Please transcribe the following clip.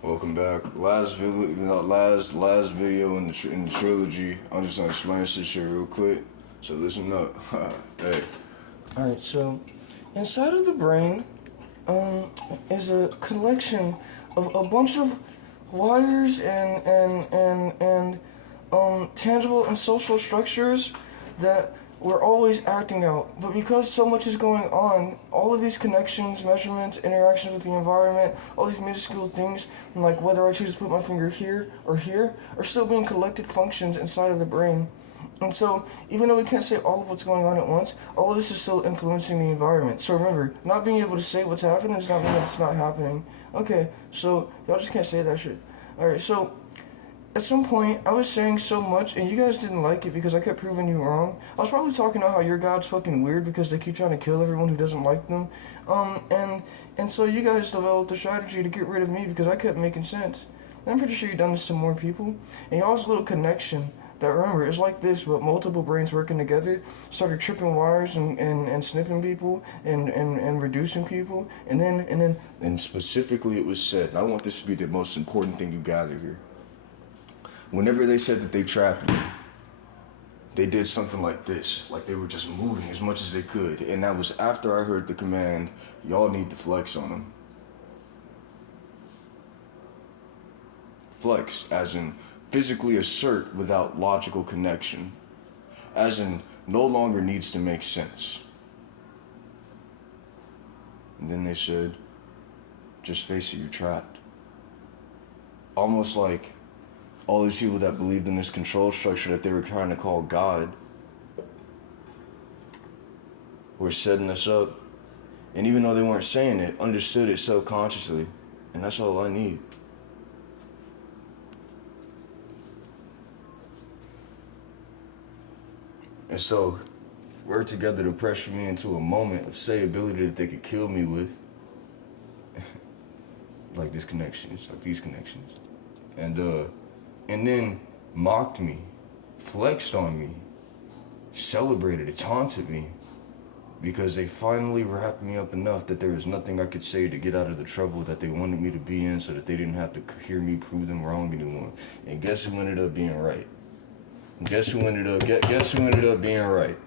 Welcome back. Last video in the trilogy. I'm just gonna explain this shit real quick. So listen up. Hey. Alright, so inside of the brain is a collection of a bunch of wires and tangible and social structures that we're always acting out. But because so much is going on, all of these connections, measurements, interactions with the environment, all these minuscule things, like whether I choose to put my finger here, are still being collected functions inside of the brain. And so, even though we can't say all of what's going on at once, all of this is still influencing the environment. So remember, not being able to say what's happening does not mean that it's not happening. Okay, so y'all just can't say that shit. Alright, so at some point, I was saying so much, and you guys didn't like it because I kept proving you wrong. I was probably talking about how your God's fucking weird because they keep trying to kill everyone who doesn't like them. And so you guys developed a strategy to get rid of me because I kept making sense. And I'm pretty sure you've done this to more people. And y'all's little connection, that remember, it's like this, but multiple brains working together, started tripping wires and snipping people and reducing people. And specifically it was said, and I want this to be the most important thing you gather here. Whenever they said that they trapped me, they did something like this. Like they were just moving as much as they could. And that was after I heard the command, y'all need to flex on them. Flex, as in physically assert without logical connection. As in no longer needs to make sense. And then they said, just face it, you're trapped. Almost like all these people that believed in this control structure that they were trying to call God were setting us up. And even though they weren't saying it, understood it subconsciously. And that's all I need. And so, work together to pressure me into a moment of sayability that they could kill me with. Like this connections, like these connections. And then mocked me, flexed on me, celebrated it, taunted me, because they finally wrapped me up enough that there was nothing I could say to get out of the trouble that they wanted me to be in so that they didn't have to hear me prove them wrong anymore. And guess who ended up being right? Guess who ended up being right?